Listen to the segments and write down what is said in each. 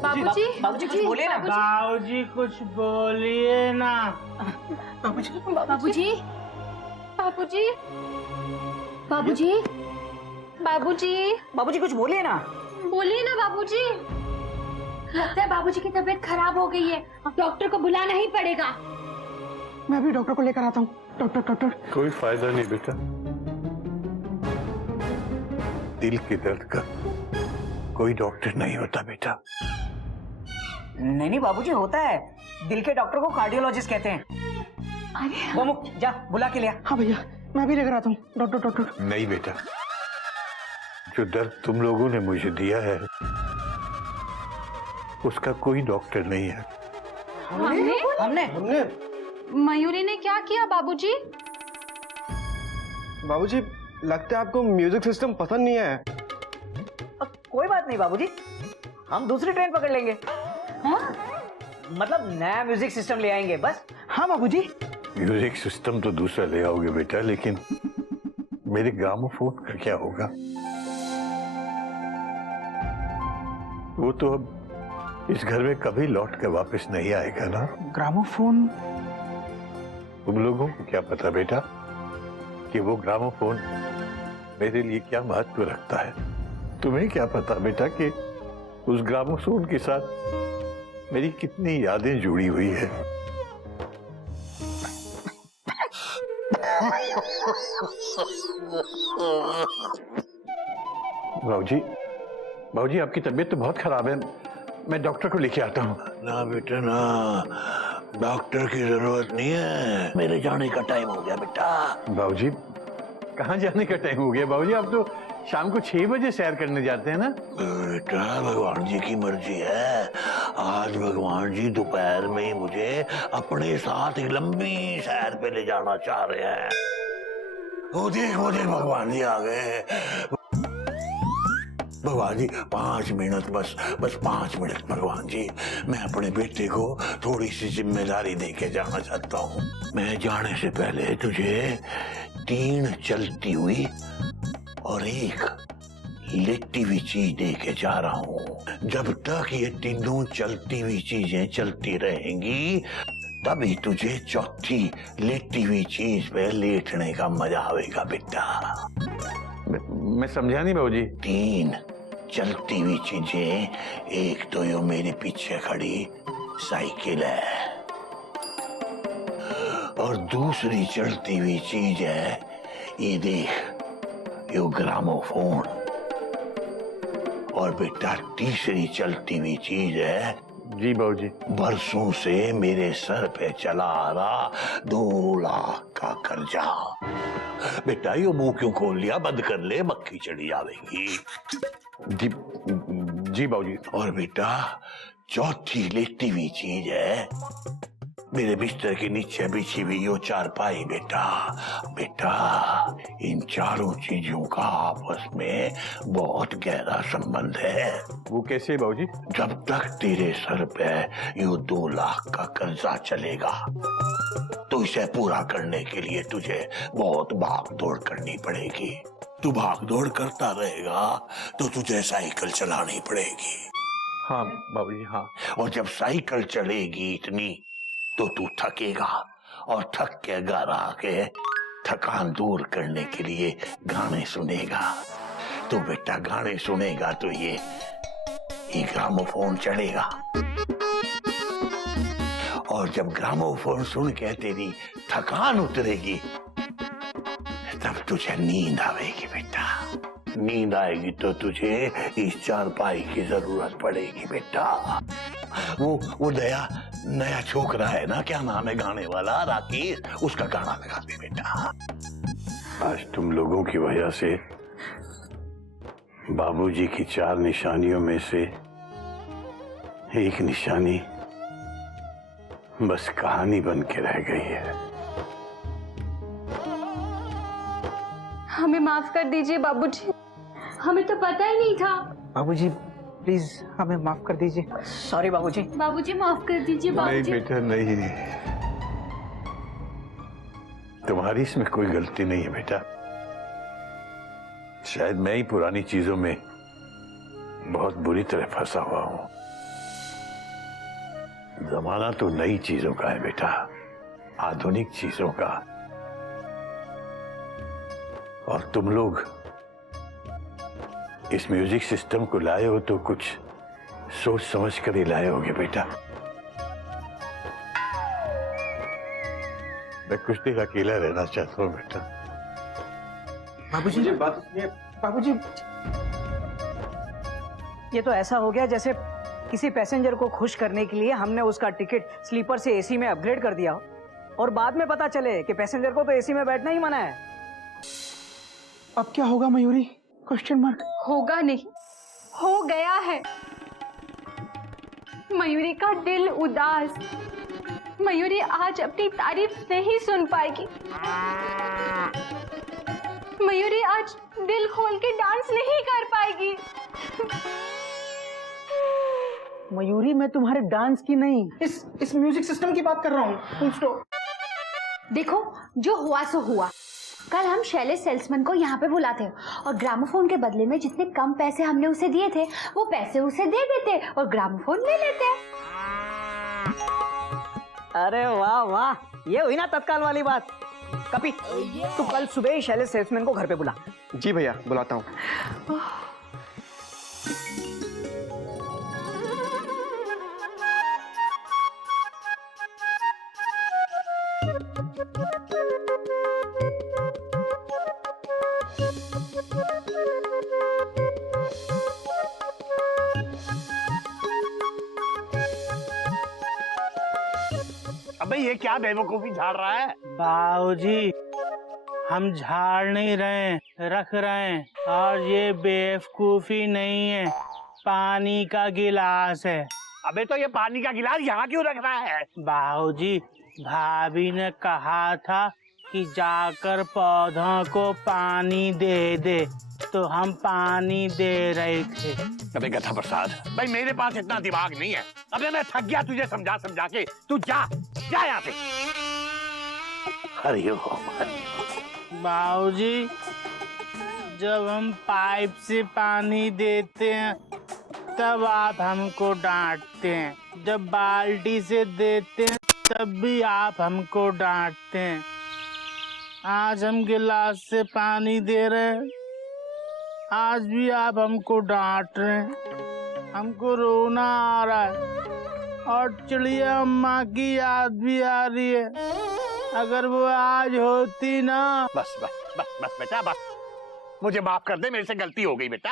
बाबूजी, बाबूजी कुछ बोलिए ना। बाबूजी कुछ बोलिए ना। बाबूजी, बाबूजी, बाबूजी, बाबूजी, बाबूजी, बाबूजी कुछ बोलिए ना। बोलिए ना बाबूजी। लगता है बाबूजी की तबीयत खराब हो गई है, अब डॉक्टर को बुलाना ही पड़ेगा। मैं भी डॉक्टर को लेकर आता हूँ। Doctor doctor. कोई फायदा नहीं बेटा, दिल के दर्द का कोई डॉक्टर नहीं होता बेटा। नहीं बाबूजी होता है, दिल के डॉक्टर को कार्डियोलॉजिस्ट कहते हैं। अरे गोमुख जा बुला के लिया। हाँ भैया, मैं भी लेकर आता हूँ। Doctor doctor. नहीं बेटा, जो दर्द तुम लोगों ने मुझे दिया है उसका कोई डॉक्टर नहीं है। हमने मयूरी ने क्या किया बाबूजी? बाबूजी लगता है आपको म्यूजिक सिस्टम पसंद नहीं है। कोई बात नहीं बाबूजी, हम दूसरी ट्रेन पकड़ लेंगे। हाँ? मतलब नया म्यूजिक सिस्टम ले आएंगे बस। हाँ बाबूजी। म्यूजिक सिस्टम तो दूसरा ले आओगे बेटा, लेकिन मेरे ग्रामोफोन का क्या होगा? वो तो अब इस घर में कभी लौट कर वापस नहीं आएगा ना। ग्रामोफोन? तुम लोगों को क्या पता बेटा कि वो ग्रामोफोन मेरे लिए क्या महत्व रखता है? तुम्हें क्या पता बेटा कि उस ग्रामोफोन के साथ मेरी कितनी यादें जुड़ी हुई है? बाबूजी, बाबूजी आपकी तबीयत तो बहुत खराब है, मैं डॉक्टर को लेके आता हूँ। ना बेटा ना, डॉक्टर की जरूरत नहीं है, मेरे जाने का टाइम हो गया बेटा। बाबूजी कहाँ जाने का टाइम हो गया? बाबूजी आप तो शाम को 6 बजे सैर करने जाते हैं ना। बेटा भगवान जी की मर्जी है, आज भगवान जी दोपहर में ही मुझे अपने साथ एक लंबी सैर पे ले जाना चाह रहे हैं। वो देख भगवान जी आ गए। भगवान जी 5 मिनट, बस 5 मिनट भगवान जी, मैं अपने बेटे को थोड़ी सी जिम्मेदारी दे के जाना चाहता हूँ। मैं जाने से पहले तुझे 3 चलती हुई और 1 लेटी हुई चीज दे के जा रहा हूँ। जब तक ये तीनों चलती हुई चीजें चलती रहेंगी तभी तुझे चौथी लेटी हुई चीज पे लेटने का मजा आएगा बेटा। मैं समझा नहीं बाबूजी। 3 चलती हुई चीजें, एक तो यो मेरे पीछे खड़ी साइकिल है और दूसरी चलती हुई चीज है, ये देख यो ग्रामोफोन, और बेटा तीसरी चलती हुई चीज है, जी बाबूजी, बरसों से मेरे सर पे चला आ रहा 2 लाख का कर्जा। बेटा ये मुंह क्यों खोल लिया? बंद कर ले, मक्खी चढ़ी आवेगी। जी बाबूजी। और बेटा चौथी लेटी हुई चीज है मेरे बिस्तर के नीचे बिछी हुई यो चारपाई। बेटा इन चारों चीजों का आपस में बहुत गहरा संबंध है। वो कैसे बाबूजी? जब तक तेरे सर पे यो 2 लाख का कर्जा चलेगा तो इसे पूरा करने के लिए तुझे बहुत भाग दौड़ करनी पड़ेगी। तू भाग दौड़ करता रहेगा तो तुझे साइकिल चलानी पड़ेगी। हाँ बाबूजी हाँ। और जब साइकिल चलेगी इतनी तो तू थकेगा और थक के घर आके थकान दूर करने के लिए गाने सुनेगा। तो बेटा गाने सुनेगा तो ये ग्रामोफोन चलेगा, और जब ग्रामोफोन सुन के तेरी थकान उतरेगी तब तुझे नींद आएगी। बेटा नींद आएगी तो तुझे इस चारपाई की जरूरत पड़ेगी। बेटा वो नया छोकरा है ना, क्या नाम है गाने वाला, राकेश, उसका गाना लगा दे बेटा। आज तुम लोगों की वजह से बाबूजी की 4 निशानियों में से एक निशानी बस कहानी बन के रह गई है। हमें माफ कर दीजिए बाबूजी, हमें तो पता ही नहीं था। बाबूजी प्लीज हमें माफ कर दीजिए। सॉरी बाबूजी। बाबूजी माफ कर दीजिए बाबूजी। नहीं बेटा नहीं, तुम्हारी इसमें कोई गलती नहीं है बेटा। शायद मैं ही पुरानी चीजों में बहुत बुरी तरह फंसा हुआ हूं। जमाना तो नई चीजों का है बेटा, आधुनिक चीजों का। और तुम लोग इस म्यूजिक सिस्टम को लाए हो तो कुछ सोच समझ कर ही लाए होगे बेटा। मैं कुछ देर अकेला रहना चाहता हूँ बेटा। बाबूजी मुझे बात सुनिए। बाबूजी ये तो ऐसा हो गया जैसे किसी पैसेंजर को खुश करने के लिए हमने उसका टिकट स्लीपर से एसी में अपग्रेड कर दिया हो और बाद में पता चले कि पैसेंजर को तो एसी में बैठना ही मना है। अब क्या होगा मयूरी? Question mark. होगा नहीं, हो गया है। मयूरी का दिल उदास। मयूरी आज अपनी तारीफ नहीं सुन पाएगी। मयूरी आज दिल खोल के डांस नहीं कर पाएगी। मयूरी, मैं तुम्हारे डांस की नहीं, इस म्यूजिक सिस्टम की बात कर रहा हूँ। Full stop. देखो, जो हुआ सो हुआ। कल हम शैलेश सेल्समैन को यहाँ पे बुलाते और ग्रामोफोन के बदले में जितने कम पैसे हमने उसे दिए थे वो पैसे उसे दे देते और ग्रामोफोन ले लेते। अरे वाह वाह, ये हुई ना तत्काल वाली बात। कपी, तू कल सुबह ही शैलेश सेल्समैन को घर पे बुला। जी भैया, बुलाता हूँ। अबे ये क्या बेवकूफी झाड़ रहा है? बाबूजी, हम झाड़ नहीं रहे, रख रहे हैं। और ये बेवकूफी नहीं है, पानी का गिलास है। अबे तो ये पानी का गिलास यहाँ क्यों रख रहा है? बाबूजी, भाभी ने कहा था कि जाकर पौधों को पानी दे दे, तो हम पानी दे रहे थे। अबे गधा प्रसाद, भाई मेरे पास इतना दिमाग नहीं है। अबे मैं थक गया तुझे समझा समझा के। तू जा जा यहाँ से। हरिओम। बाबूजी, जब हम पाइप से पानी देते हैं तब आप हमको डांटते हैं, जब बाल्टी से देते हैं तब भी आप हमको डांटते हैं। आज हम गिलास से पानी दे रहे हैं, आज भी आप हमको डांट रहे हैं। हमको रोना आ रहा है और चिड़िया अम्मा की याद भी आ रही है। अगर वो आज होती ना। बस बस बस बस बेटा बस, मुझे माफ कर दे, मेरे से गलती हो गई बेटा।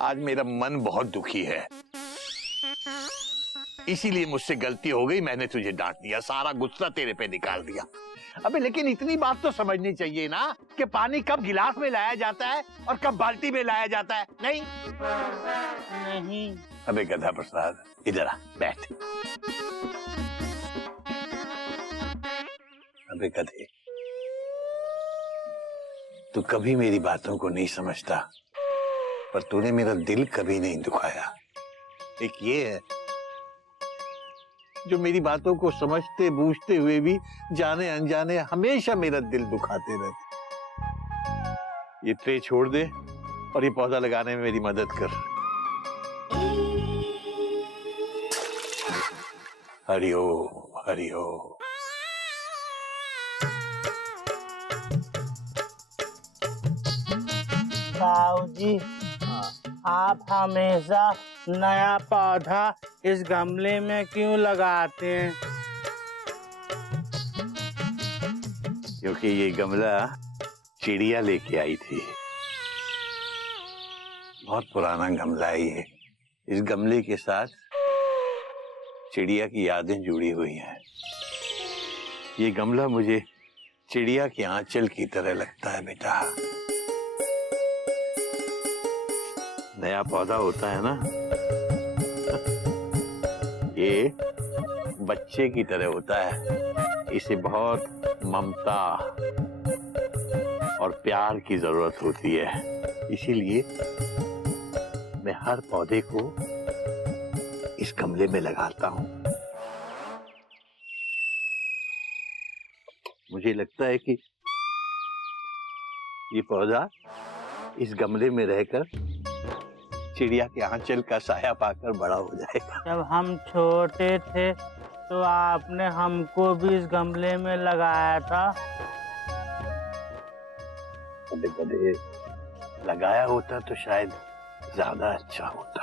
आज मेरा मन बहुत दुखी है, इसीलिए मुझसे गलती हो गई, मैंने तुझे डांट दिया, सारा गुस्सा तेरे पे निकाल दिया। अबे लेकिन इतनी बात तो समझनी चाहिए ना कि पानी कब गिलास में लाया जाता है और कब बाल्टी में लाया जाता है। नहीं नहीं। अबे गधा प्रसाद, इधर आ, बैठ। अबे गधे, तू कभी मेरी बातों को नहीं समझता, पर तूने मेरा दिल कभी नहीं दुखाया। एक ये है जो मेरी बातों को समझते बूझते हुए भी जाने अनजाने हमेशा मेरा दिल दुखाते रहते। ये ट्रे छोड़ दे और ये पौधा लगाने में मेरी मदद कर। हरिओम हरिओम। बाबूजी, आप हमेशा नया पौधा इस गमले में क्यों लगाते हैं? क्योंकि ये गमला चिड़िया लेके आई थी। बहुत पुराना गमला है ये। इस गमले के साथ चिड़िया की यादें जुड़ी हुई हैं। ये गमला मुझे चिड़िया के आंचल की तरह लगता है बेटा। नया पौधा होता है ना, ये बच्चे की तरह होता है। इसे बहुत ममता और प्यार की जरूरत होती है, इसीलिए मैं हर पौधे को इस गमले में लगाता हूँ। मुझे लगता है कि ये पौधा इस गमले में रहकर चिड़िया के आंचल का साया पाकर बड़ा हो जाएगा। जब हम छोटे थे तो आपने हमको भी इस गमले में लगाया था। कदे कदे लगाया होता तो शायद ज्यादा अच्छा होता।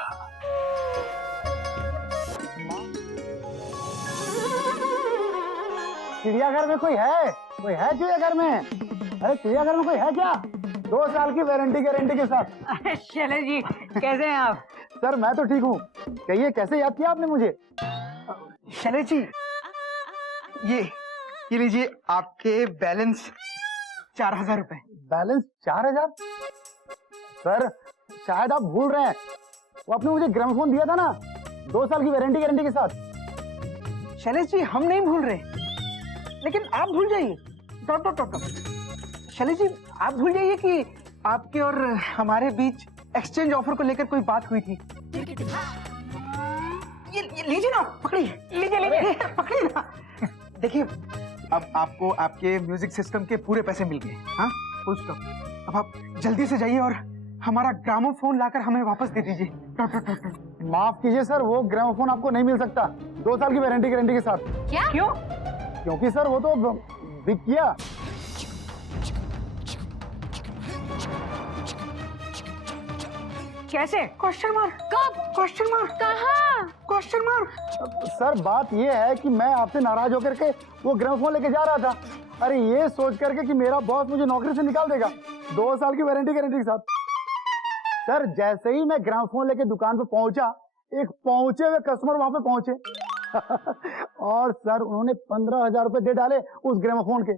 चिड़ियाघर में कोई है? कोई है चिड़ियाघर में? अरे चिड़ियाघर में कोई है क्या? 2 साल की वारंटी गारंटी के साथ। शैलेश जी कैसे हैं आप? सर मैं तो ठीक हूँ। कहिए कैसे याद किया आपने मुझे? शैलेश जी, ये लीजिए आपके बैलेंस 4000 रुपए। बैलेंस 4000? सर शायद आप भूल रहे हैं, वो आपने मुझे ग्रामोफोन दिया था ना 2 साल की वारंटी गारंटी के साथ। शैलेश जी हम नहीं भूल रहे, लेकिन आप भूल जाइए। शैलेश जी आप भूल जाइए कि आपके और हमारे बीच एक्सचेंज ऑफर को लेकर कोई बात हुई थी। ये लीजिए ना, पकड़िए, लीजिए पकड़िए ना। देखिए अब आपको आपके म्यूजिक सिस्टम के पूरे पैसे मिल गए। हाँ फुल स्टॉप। अब आप जल्दी से जाइए और हमारा ग्रामोफोन लाकर हमें वापस दे दीजिए। माफ कीजिए सर, वो ग्रामोफोन आपको नहीं मिल सकता 2 साल की वारंटी गारंटी के साथ। क्या? क्यों? क्योंकि सर वो तो बिक गया। कैसे? Question mark. कब? Question mark. कहाँ? Question mark. सर बात ये है कि मैं आपसे नाराज होकर के वो ग्रामोफोन लेके जा रहा था। अरे ये सोच करके कि मेरा बॉस मुझे नौकरी से निकाल देगा 2 साल की वारंटी गारंटी के साथ। सर जैसे ही मैं ग्रामोफोन लेके दुकान पे पहुंचा, एक पहुंचे हुए कस्टमर वहां पे पहुंचे और सर उन्होंने 15,000 रुपए दे डाले उस ग्रामोफोन के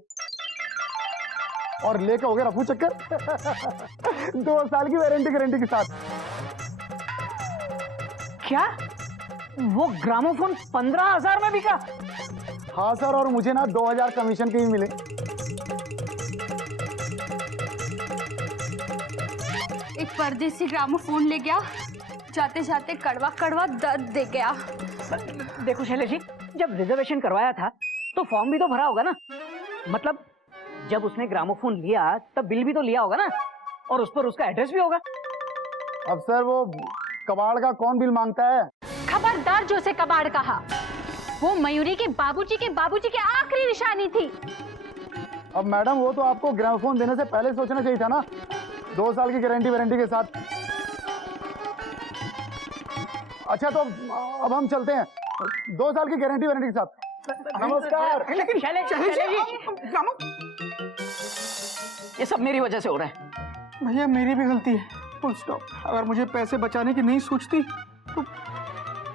और लेके हो गया रफू चक्कर 2 साल की वारंटी गारंटी के साथ। क्या वो ग्रामोफोन 15,000 में बिका? हाँ सर, और मुझे ना 2,000 कमीशन के ही मिले। एक परदेसी ग्रामोफोन ले गया, जाते जाते कड़वा कड़वा दर्द दे गया। देखो शैलेश जी, जब रिजर्वेशन करवाया था तो फॉर्म भी तो भरा होगा ना। मतलब जब उसने ग्रामोफोन लिया तब बिल भी तो लिया होगा ना, और उस पर उसका एड्रेस भी होगा। अब सर वो कबाड़ का कौन बिल मांगता है? खबरदार जो से कबाड़ कहा, वो मयूरी के बाबूजी की आखिरी निशानी थी। अब मैडम वो तो आपको ग्रामोफोन देने से पहले सोचना चाहिए था ना, 2 साल की गारंटी वारंटी के साथ। अच्छा तो अब हम चलते हैं 2 साल की गारंटी वारंटी के साथ। नमस्कार। लेकिन शैलेश जी, ये सब मेरी वजह से हो रहा है। भैया मेरी भी गलती है, फुल स्टॉप। अगर मुझे पैसे बचाने की नहीं सोचती तो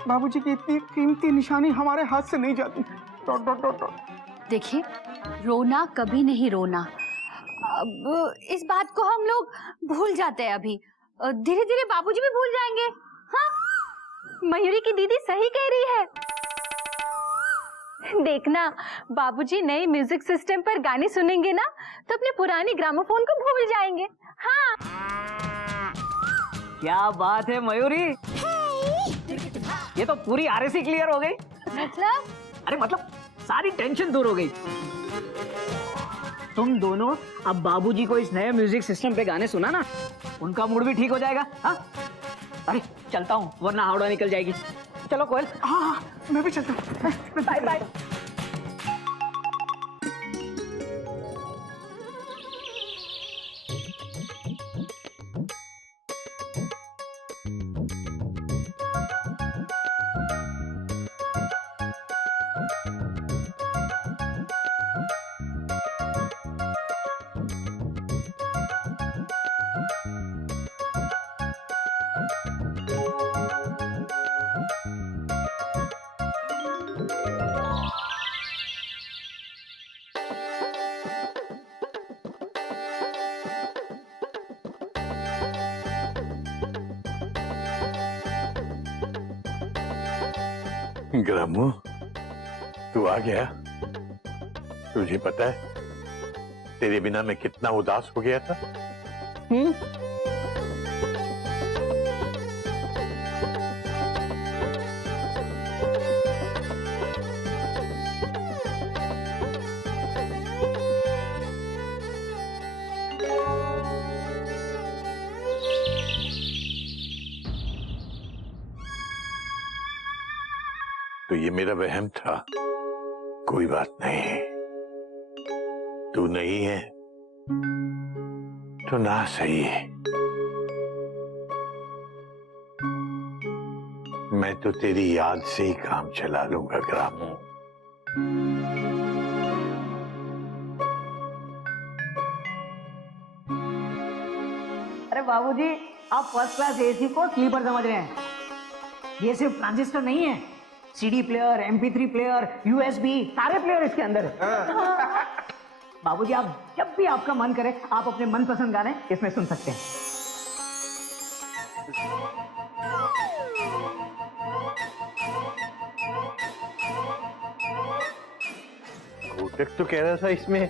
बाबूजी की इतनी कीमती निशानी हमारे हाथ से नहीं जाती। देखिए, रोना कभी नहीं रोना। अब इस बात को हम लोग भूल जाते हैं। अभी धीरे धीरे बाबूजी भी भूल जाएंगे। हाँ, मयूरी की दीदी सही कह रही है। देखना, बाबूजी नए म्यूजिक सिस्टम पर गाने सुनेंगे ना तो अपने पुराने ग्रामोफोन को भूल जाएंगे। हाँ। क्या बात है मयूरी, ये तो पूरी आरएसी क्लियर हो गई। मतलब? अरे मतलब सारी टेंशन दूर हो गई। तुम दोनों अब बाबूजी को इस नए म्यूजिक सिस्टम पे गाने सुना ना, उनका मूड भी ठीक हो जाएगा। हाँ, अरे चलता हूँ वरना हावड़ा निकल जाएगी। चलो कोयल। हाँ मैं भी चलता हूँ। Bye bye. ग्रामो, तू आ गया? तुझे पता है तेरे बिना मैं कितना उदास हो गया था। तो ये मेरा वहम था। कोई बात नहीं, तू नहीं है तो ना सही है, मैं तो तेरी याद से ही काम चला लूंगा ग्रामो। अरे बाबूजी, आप फर्स्ट क्लास एसी को स्लीपर समझ रहे हैं। ये सिर्फ ट्रांजिस्टर नहीं है, CD player, MP3 player, USB, सारे प्लेयर इसके अंदर है। बाबूजी, आप जब भी आपका मन करे आप अपने मनपसंद गाने इसमें सुन सकते हैं। घोटक तो कह रहा था इसमें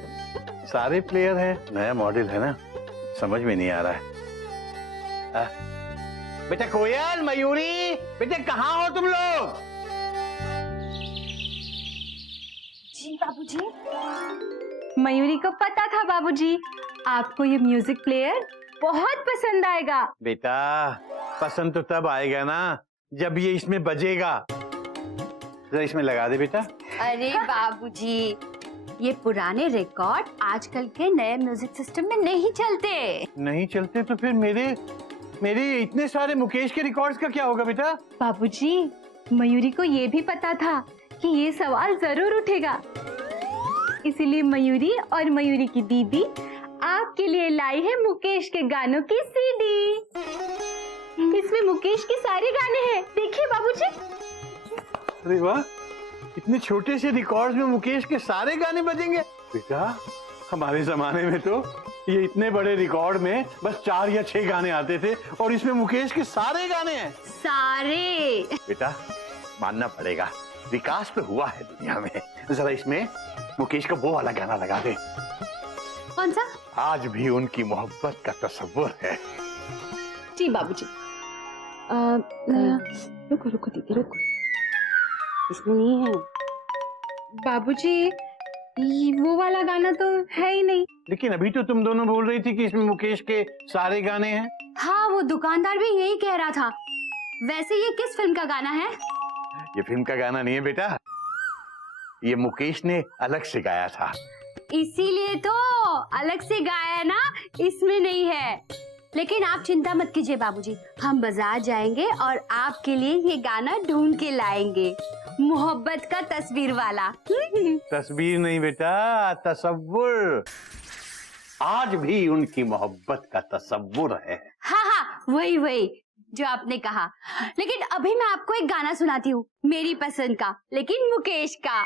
सारे प्लेयर हैं, नया मॉडल है ना, समझ में नहीं आ रहा है। बेटा कोयल, मयूरी, बेटे कहाँ हो तुम लोग? जी बाबूजी। मयूरी को पता था बाबूजी आपको ये म्यूजिक प्लेयर बहुत पसंद आएगा। बेटा पसंद तो तब आएगा ना जब ये इसमें बजेगा। जरा इसमें लगा दे बेटा। अरे बाबूजी, ये पुराने रिकॉर्ड आजकल के नए म्यूजिक सिस्टम में नहीं चलते। नहीं चलते तो फिर मेरे इतने सारे मुकेश के रिकॉर्ड्स का क्या होगा बेटा? बाबूजी, मयूरी को ये भी पता था कि ये सवाल जरूर उठेगा, इसीलिए मयूरी और मयूरी की दीदी आपके लिए लाई है मुकेश के गानों की सीडी। इसमें मुकेश के सारे गाने हैं, देखिए बाबूजी। अरे वाह, इतने छोटे से रिकॉर्ड्स में मुकेश के सारे गाने बजेंगे। बेटा हमारे जमाने में तो ये इतने बड़े रिकॉर्ड में बस 4 या 6 गाने आते थे और इसमें मुकेश के सारे गाने हैं। सारे। बेटा मानना पड़ेगा, विकास तो हुआ है दुनिया में। जरा इसमें मुकेश का वो वाला गाना लगा दे। कौन सा? आज भी उनकी मोहब्बत का तस्वुर है। जी बाबूजी। रुको रुको दीदी रुको, इसमें नहीं है बाबूजी, वो वाला गाना तो है ही नहीं। लेकिन अभी तो तुम दोनों बोल रही थी कि इसमें मुकेश के सारे गाने हैं। हाँ, वो दुकानदार भी यही कह रहा था। वैसे ये किस फिल्म का गाना है? ये फिल्म का गाना नहीं है बेटा, ये मुकेश ने अलग से गाया था। इसीलिए तो अलग से गाया ना, इसमें नहीं है। लेकिन आप चिंता मत कीजिए बाबूजी, हम बाजार जाएंगे और आपके लिए ये गाना ढूंढ के लाएंगे, मोहब्बत का तस्वीर वाला। तस्वीर नहीं बेटा, तस्वुर। आज भी उनकी मोहब्बत का तस्वुर है। हाँ हाँ, वही वही जो आपने कहा। लेकिन अभी मैं आपको एक गाना सुनाती हूँ, मेरी पसंद का, लेकिन मुकेश का।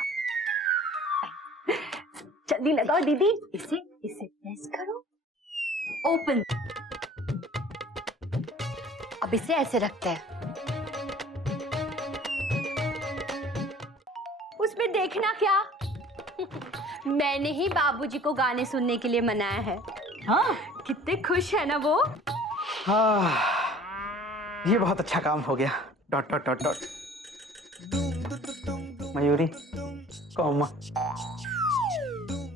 जल्दी लगाओ दीदी, इसे प्रेस करो, ओपन। अब इसे ऐसे रखते हैं, उसमें देखना क्या, मैंने ही बाबूजी को गाने सुनने के लिए मनाया है। हाँ, कितने खुश है ना वो। हाँ, ये बहुत अच्छा काम हो गया। Dot dot dot dot. Mayuri, comma,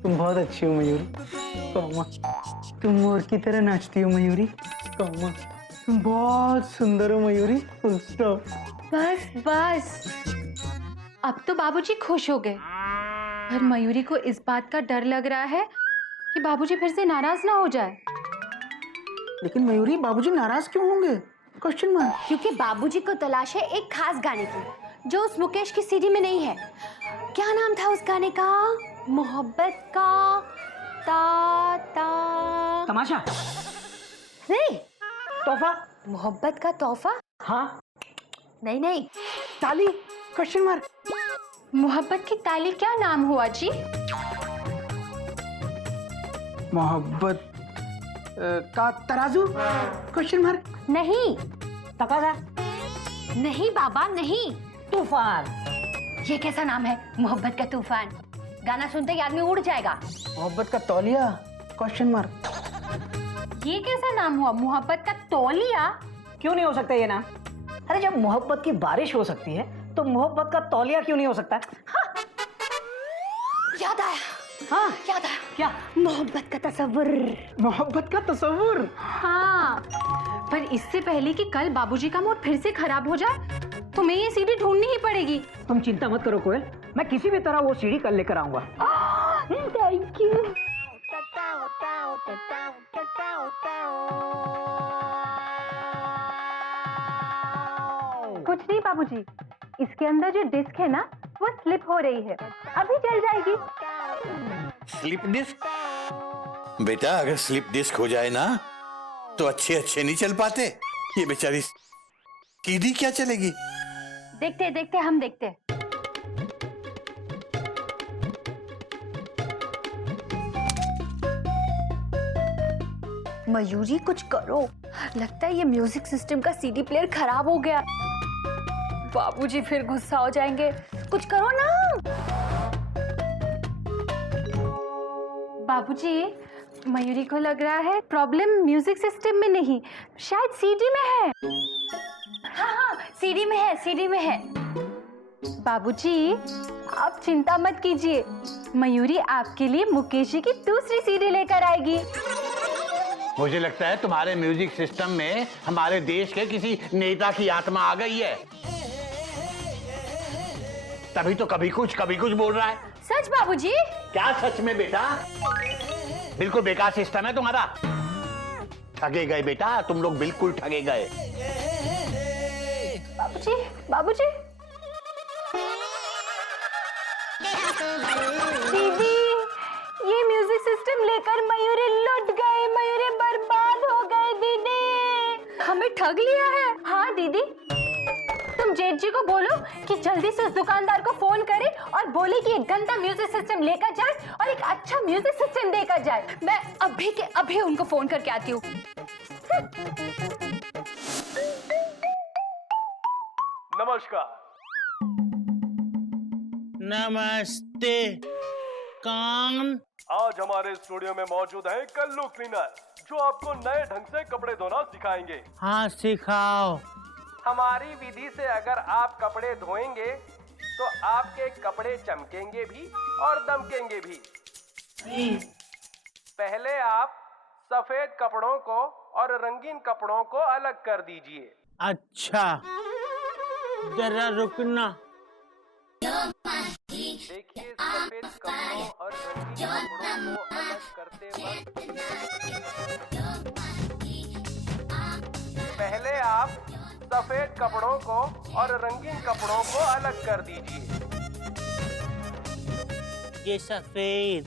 तुम बहुत अच्छी हो मयूरी। कौमा, तुम मोर की तरह नाचती हो मयूरी। कौमा, तुम बहुत सुंदर हो मयूरी। Full stop. बस बस, अब तो बाबूजी खुश हो गए, पर मयूरी को इस बात का डर लग रहा है कि बाबूजी फिर से नाराज ना हो जाए। लेकिन मयूरी, बाबूजी नाराज क्यों होंगे? Question mark. क्योंकि बाबूजी को तलाश है एक खास गाने की जो उस मुकेश की सीडी में नहीं है। क्या नाम था उस गाने का? मोहब्बत का तमाशा, नहीं, तोहफा। मोहब्बत का तोहफा। हाँ, नहीं नहीं, ताली। Question mark. मोहब्बत की ताली क्या नाम हुआ जी? मोहब्बत का तराजू। Question mark. नहीं तकाजा, नहीं बाबा नहीं, तूफान। ये कैसा नाम है, मोहब्बत का तूफान? गाना सुनते ही आदमी उड़ जाएगा। मोहब्बत का तौलिया। Question mark. ये कैसा नाम हुआ, मोहब्बत का तौलिया? क्यों नहीं हो सकता ये नाम? अरे जब मोहब्बत की बारिश हो सकती है तो मोहब्बत का तौलिया क्यों नहीं हो सकता? हाँ, याद आया। हाँ, याद आया, क्या? मोहब्बत का तस्वुर। मोहब्बत का तस्वुर। हाँ, पर इससे पहले कि कल बाबूजी का मूड फिर से खराब हो जाए, तुम्हें ये सीडी ढूंढनी ही पड़ेगी। तुम चिंता मत करो कोयल, मैं किसी भी तरह वो सीडी कल लेकर आऊंगा। Thank you. कुछ नहीं बाबूजी, इसके अंदर जो डिस्क है ना वो स्लिप हो रही है, अभी चल जाएगी। Slip disc? बेटा अगर स्लिप डिस्क हो जाए ना तो अच्छे अच्छे नहीं चल पाते। ये बेचारी सीधी क्या चलेगी? देखते देखते हम देखते। मयूरी कुछ करो, लगता है ये म्यूजिक सिस्टम का सीडी प्लेयर खराब हो गया। बाबूजी फिर गुस्सा हो जाएंगे, कुछ करो ना। बाबूजी, मयूरी को लग रहा है प्रॉब्लम म्यूजिक सिस्टम में नहीं, शायद सीडी में है। हाँ हाँ, सीडी में है, सीडी में है। बाबूजी आप चिंता मत कीजिए, मयूरी आपके लिए मुकेश जी की दूसरी सीडी लेकर आएगी। मुझे लगता है तुम्हारे म्यूजिक सिस्टम में हमारे देश के किसी नेता की आत्मा आ गई है, तभी तो कभी कुछ बोल रहा है। सच बाबूजी? क्या सच में बेटा? बिल्कुल बेकार सिस्टम है तुम्हारा। ठगे गए बेटा, तुम लोग बिल्कुल ठगे गए। बाबूजी, बाबूजी। दीदी, ये म्यूजिक सिस्टम लेकर मयूरी लुट गए, मयूरी बर्बाद हो गए। दीदी हमें ठग लिया है। हाँ दीदी, तुम जेठ जी को बोलो कि जल्दी से उस दुकानदार को फोन करे और बोले कि एक गंदा म्यूजिक सिस्टम लेकर जाए और एक अच्छा म्यूजिक सिस्टम देकर जाए। मैं अभी के अभी उनको फोन करके आती हूँ। नमस्कार। नमस्ते। कौन? आज हमारे स्टूडियो में मौजूद है कल्लू क्लीनर, जो आपको नए ढंग से कपड़े धोना सिखाएंगे। हाँ सिखाओ। हमारी विधि से अगर आप कपड़े धोएंगे तो आपके कपड़े चमकेंगे भी और दमकेंगे भी। पहले आप सफेद कपड़ों को और रंगीन कपड़ों को अलग कर दीजिए। अच्छा, जरा रुकना। देखिए, सफेद कपड़ों और रंगीन कपड़ों को अलग करते वक्त पहले आप सफेद कपड़ों को और रंगीन कपड़ों को अलग कर दीजिए। ये सफेद।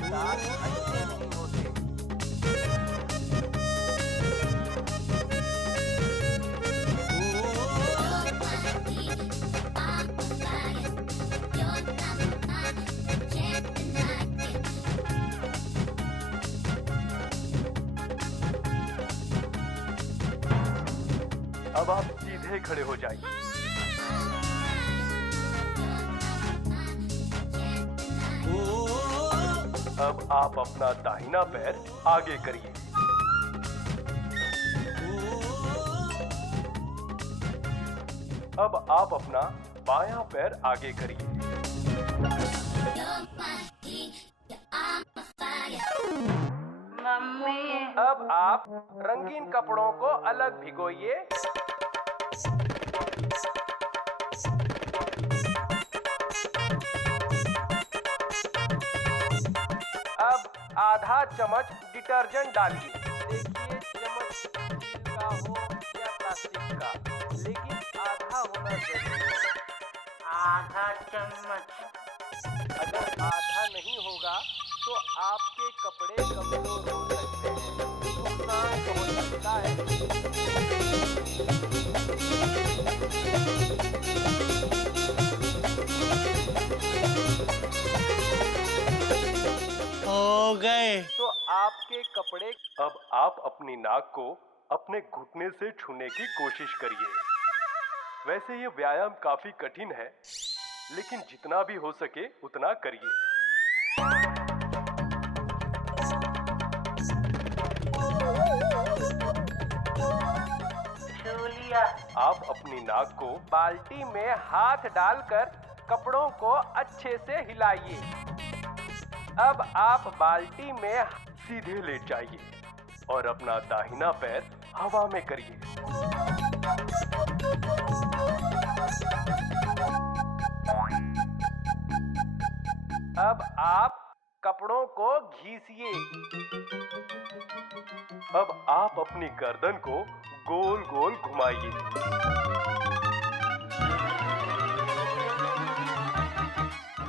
दाग अच्छे नहीं होते। अब आप सीधे खड़े हो जाइए। अब आप अपना दाहिना पैर आगे करिए। अब आप अपना बायां पैर आगे करिए। मम्मी। अब आप रंगीन कपड़ों को अलग भिगोइए। अब आधा चम्मच डिटर्जेंट डालिए। देखिए, चम्मच स्टील का हो या प्लास्टिक का, लेकिन आधा होना चाहिए। आधा चम्मच। अगर आधा नहीं होगा तो आपके कपड़े कमजोर हो सकते हैं, नुकसान पहुंच सकता है। हो गए। तो आपके कपड़े। अब आप अपनी नाक को अपने घुटने से छूने की कोशिश करिए। वैसे ये व्यायाम काफी कठिन है, लेकिन जितना भी हो सके उतना करिए। आप अपनी नाक को बाल्टी में हाथ डालकर कपड़ों को अच्छे से हिलाइए। अब आप बाल्टी में सीधे लेट जाइए और अपना दाहिना पैर हवा में करिए। अब आप कपड़ों को घिसिए। अब आप अपनी गर्दन को गोल गोल घुमाइए।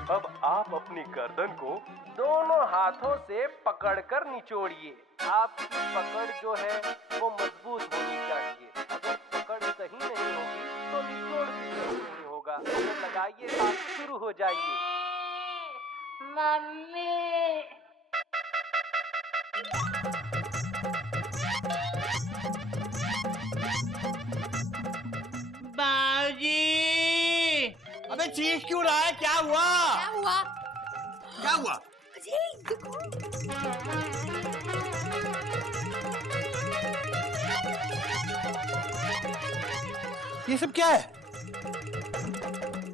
अब आप अपनी गर्दन को दोनों हाथों से पकड़कर निचोड़िए। आपकी पकड़ जो है वो मजबूत होनी चाहिए। अगर पकड़ सही नहीं होगी तो निचोड़ भी सही नहीं होगा। तो लगाइए, आप शुरू हो जाइए। मम्मी बाबूजी, अबे चीख क्यों रहा है? क्या हुआ? क्या हुआ? क्या हुआ? ये सब क्या है?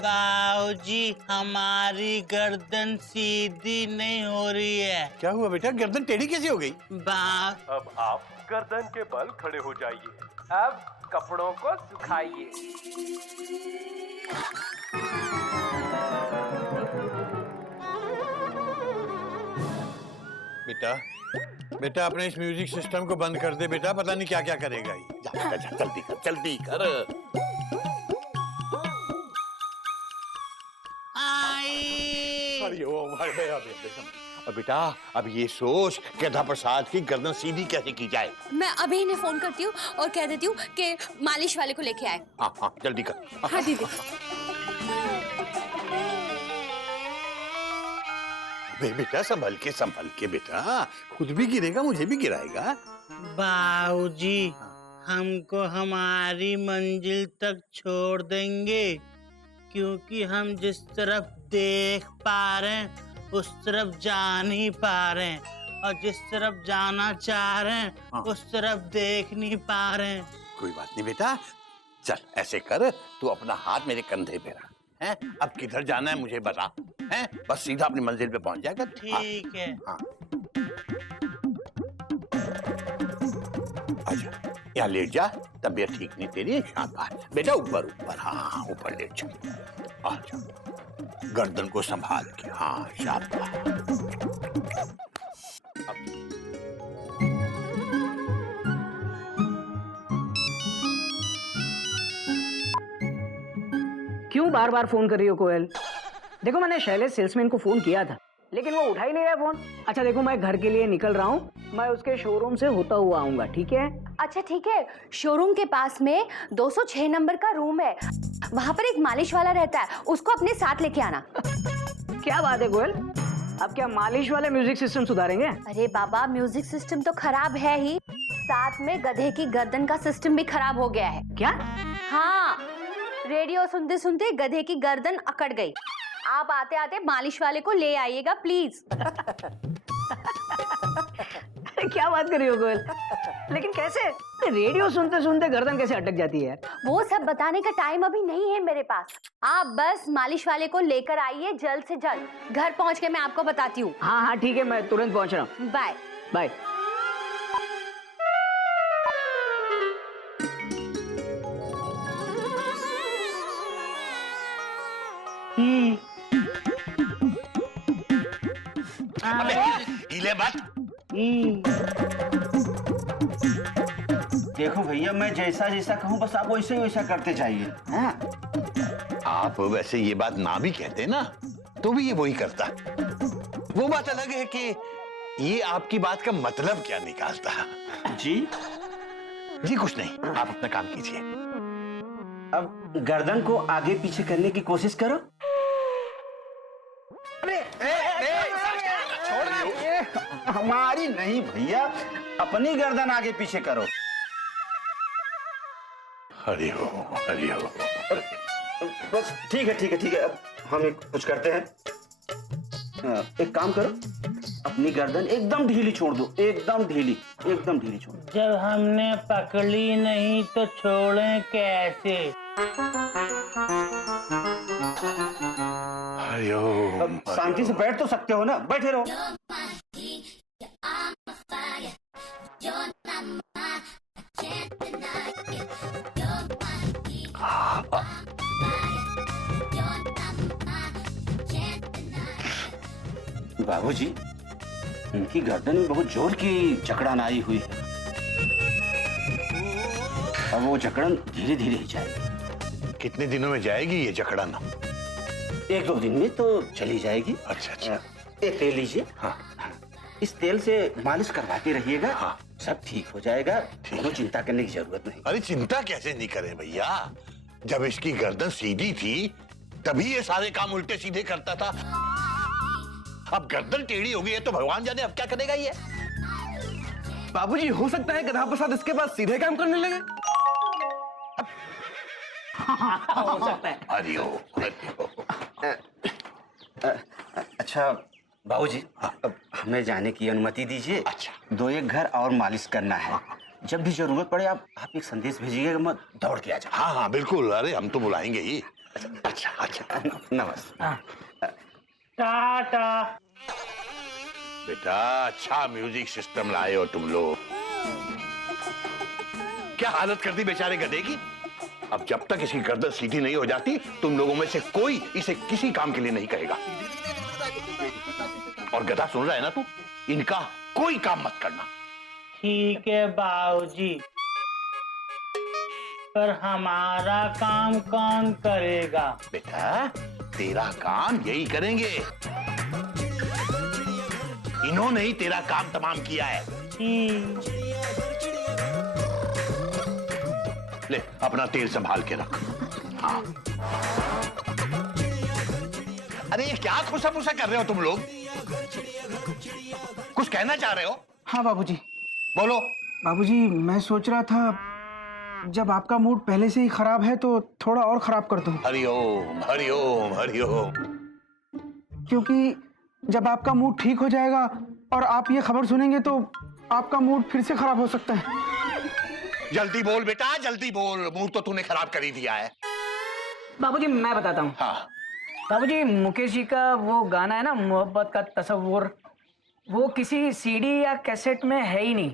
बाबूजी, हमारी गर्दन सीधी नहीं हो रही है। क्या हुआ बेटा? गर्दन टेढ़ी कैसे हो गई? अब आप गर्दन के बल खड़े हो जाइए। अब कपड़ों को सुखाइए। बेटा बेटा अपने इस म्यूजिक सिस्टम को बंद कर दे बेटा, पता नहीं क्या क्या करेगा ये। जा, जा, जा, जल्दी कर, जल्दी कर। हरिओम और बेटा अब ये सोच गधा प्रसाद की गर्दन सीधी कैसे की जाए। मैं अभी इन्हें फोन करती हूँ और कह देती हूँ कि मालिश वाले को लेके आए। हाँ हाँ जल्दी कर। हाँ दीदी। बेटा संभल के बेटा, खुद भी गिरेगा मुझे भी गिराएगा। बाबूजी, हमको हमारी मंजिल तक छोड़ देंगे, क्योंकि हम जिस तरफ देख पा रहे हैं उस तरफ जा नहीं पा रहे हैं, और जिस तरफ जाना चाह रहे हैं उस तरफ देख नहीं पा रहे हैं। कोई बात नहीं बेटा, चल ऐसे कर, तू अपना हाथ मेरे कंधे पे रख, हैं? अब किधर जाना है मुझे बता, हैं? बस सीधा अपनी मंजिल पे पहुंच जाएगा। ठीक है। हाँ। आजा, यहाँ लेट जा, तबीयत ठीक नहीं तेरी। शाबाश बेटा, ऊपर ऊपर, हाँ ऊपर लेट जा। आजा, गर्दन को संभाल के, हाँ शाबाश। क्यों बार बार फोन कर रही हो कोयल? देखो मैंने शैलेश सेल्समैन को फोन किया था, लेकिन वो उठा ही नहीं रहा फोन। अच्छा देखो, मैं घर के लिए निकल रहा हूँ, मैं उसके शोरूम से होता हुआ आऊंगा, ठीक है? अच्छा ठीक है, शोरूम के पास में 206 नंबर का रूम है, वहाँ पर एक मालिश वाला रहता है, उसको अपने साथ लेके आना। क्या बात है कोयल, अब क्या मालिश वाले म्यूजिक सिस्टम सुधारेंगे? अरे बाबा, म्यूजिक सिस्टम तो खराब है ही, साथ में गधे की गर्दन का सिस्टम भी खराब हो गया है। क्या? हाँ, रेडियो सुनते सुनते गधे की गर्दन अकड़ गई। आप आते आते मालिश वाले को ले आइएगा प्लीज। क्या बात कर रही हो कोयल? लेकिन कैसे? रेडियो सुनते सुनते गर्दन कैसे अटक जाती है? वो सब बताने का टाइम अभी नहीं है मेरे पास। आप बस मालिश वाले को लेकर आइए जल्द से जल्द। घर पहुंच के मैं आपको बताती हूँ। हाँ हाँ ठीक है, मैं तुरंत पहुंच रहा हूँ। Bye bye. हिले मत। देखो भैया, मैं जैसा जैसा कहूँ बस आप वैसे ही वैसा करते जाइए। हाँ? आप वैसे ये बात ना भी कहते ना तो भी ये वही करता। वो बात अलग है कि ये आपकी बात का मतलब क्या निकालता। जी जी कुछ नहीं, आप अपना काम कीजिए। अब गर्दन को आगे पीछे करने की कोशिश करो। हमारी नहीं भैया, अपनी गर्दन आगे पीछे करो। हरिओ हरिओ। बस ठीक है ठीक है ठीक है, अब हम कुछ करते हैं। एक काम करो, अपनी गर्दन एकदम ढीली छोड़ दो, एकदम ढीली, एकदम ढीली छोड़ दो। जब हमने पकड़ी नहीं तो छोड़ें कैसे? हरिओम। शांति से बैठ तो सकते हो ना, बैठे रहो। बाबूजी, उनकी गर्दन में बहुत जोर की जकड़न आई हुई है। अब वो जकड़न धीरे धीरे ही जाएगी। कितने दिनों में जाएगी ये जकड़न? 1-2 दिन में तो चली जाएगी। अच्छा अच्छा। ये तेल लीजिए। हाँ। इस तेल से मालिश करवाते रहिएगा। हाँ। सब ठीक हो जाएगा, कोई चिंता करने की जरूरत नहीं। अरे चिंता कैसे नहीं करे भैया, जब इसकी गर्दन सीधी थी तभी ये सारे काम उल्टे सीधे करता था। अब गर्दन टेढ़ी हो गई है तो भगवान जाने अब क्या करेगा ये। बाबूजी, हो सकता है गधा प्रसाद इसके बाद सीधे काम करने लगे। हो सकता है। हरिओम हरिओम। अच्छा बाबूजी, अब हमें जाने की अनुमति दीजिए। अच्छा। 2-1 घर और मालिश करना है। जब भी जरूरत पड़े आप एक संदेश भेजिएगा, मैं दौड़ के आ जाऊँ। हाँ हाँ बिल्कुल, अरे हम तो बुलाएंगे ही। अच्छा अच्छा। नमस्ते। टाटा। बेटा अच्छा म्यूजिक सिस्टम लाए हो तुम लोग। क्या हालत कर दी बेचारे गधे की। अब जब तक इसकी गर्दन सीधी नहीं हो जाती तुम लोगों में से कोई इसे किसी काम के लिए नहीं कहेगा। और गधा सुन रहा है ना तू, इनका कोई काम मत करना। ठीक है बाबूजी, पर हमारा काम कौन करेगा? बेटा तेरा काम यही करेंगे, इन्होंने ही तेरा काम तमाम किया है। ले अपना तेल संभाल के रख। हाँ। अरे ये क्या खुशा-फुसा कर रहे हो तुम लोग? कुछ कहना चाह रहे हो? हाँ बाबूजी। बोलो। बाबूजी, मैं सोच रहा था जब आपका मूड पहले से ही खराब है तो थोड़ा और खराब कर दूं। हरिओम हरिओम हरिओम। क्योंकि जब आपका मूड ठीक हो जाएगा और आप ये खबर सुनेंगे तो आपका मूड फिर से खराब हो सकता है। जल्दी बोल बेटा जल्दी बोल, मूड तो तूने खराब कर ही दिया है। बाबूजी मैं बताता हूँ। हाँ। बाबूजी, मुकेश जी का वो गाना है ना, मोहब्बत का तस्वुर, वो किसी सीडी या कैसेट में है ही नहीं,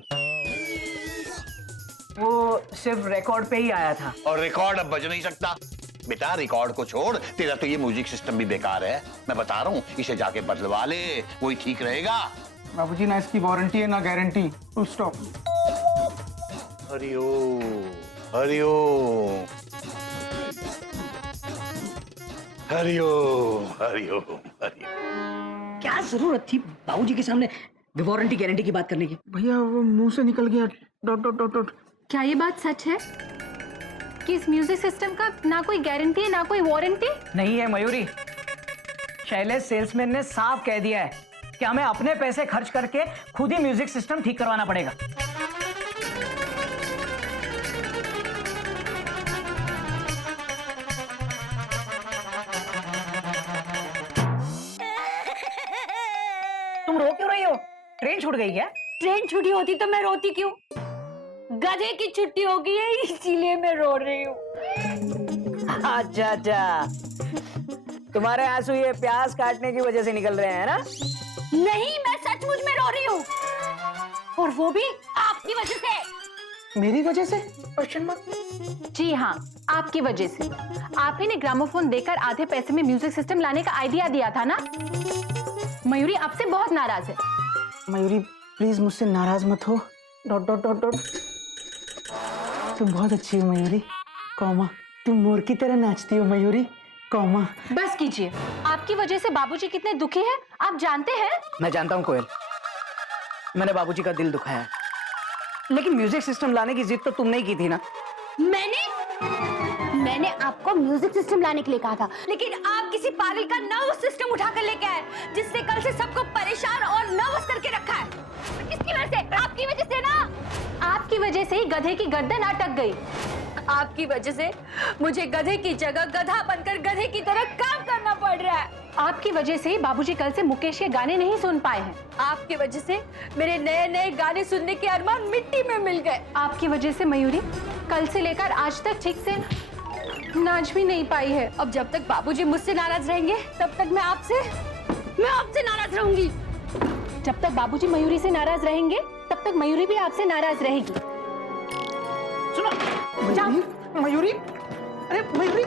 वो सिर्फ रिकॉर्ड पे ही आया था। और रिकॉर्ड अब बज नहीं सकता बेटा, रिकॉर्ड को छोड़, तेरा तो ये म्यूजिक सिस्टम भी बेकार है। मैं बता रहा हूँ इसे जाके बदलवा ले, वही ठीक रहेगा। बाबूजी, ना इसकी वारंटी है ना guarantee. Full stop. Hariom Hariom Hariom Hariom Hariom. क्या जरूरत थी बाबूजी के सामने वारंटी गारंटी की बात करने की? भैया वो मुंह से निकल गया। Dot dot dot dot. क्या ये बात सच है कि इस म्यूजिक सिस्टम का ना कोई गारंटी है ना कोई वारंटी? नहीं है मयूरी, शैलेश सेल्समैन ने साफ कह दिया है कि हमें अपने पैसे खर्च करके खुद ही म्यूजिक सिस्टम ठीक करवाना पड़ेगा। तुम रो क्यों रही हो? ट्रेन छूट गई क्या? ट्रेन छुट्टी होती तो मैं रोती क्यों? गधे की छुट्टी हो गई है इसीलिए मैं रो रही हूँ। अच्छा अच्छा, तुम्हारे आंसू ये प्याज काटने की वजह से निकल रहे हैं ना? नहीं, मैं सचमुच में रो रही हूँ, और वो भी आपकी वजह से। मेरी वजह से? Question mark. जी हाँ, आपकी वजह से। आप ही ने ग्रामोफोन देकर आधे पैसे में म्यूजिक सिस्टम लाने का आइडिया दिया था ना। मयूरी आपसे बहुत नाराज है। मयूरी प्लीज मुझसे नाराज मत हो। Dot dot dot dot. तुम बहुत अच्छी हो मयूरी, कौमा। तुम मोर की तरह नाचती हो मयूरी, कौमा। बस कीजिए, आपकी वजह से बाबूजी कितने दुखी हैं आप जानते हैं? मैं जानता हूँ कोयल, मैंने बाबूजी का दिल दुखाया, लेकिन म्यूजिक सिस्टम लाने की जिद तो तुमने ही की थी ना। मैंने आपको म्यूजिक सिस्टम लाने के लिए कहा था, लेकिन आप किसी पागल का नर्वस सिस्टम उठा कर लेके आए, जिसने कल से सबको परेशान और नर्वस करके रखा है। किसकी वजह से? आपकी वजह से ना। आपकी वजह से ही गधे की गर्दन अटक गई। आपकी वजह से मुझे गधे की जगह गधा बनकर गधे की तरह काम करना पड़ रहा है। आपकी वजह से ही बाबूजी कल से मुकेश के गाने नहीं सुन पाए हैं। आपकी वजह से मेरे नए नए गाने सुनने के अरमान मिट्टी में मिल गए। आपकी वजह से मयूरी कल से लेकर आज तक ठीक से नाच भी नहीं पाई है। अब जब तक बाबूजी मुझसे नाराज रहेंगे तब तक मैं आपसे नाराज रहूंगी। जब तक बाबूजी मयूरी से नाराज रहेंगे तब तक मयूरी भी आपसे नाराज रहेगी। सुनो मयूरी, अरे मयूरी,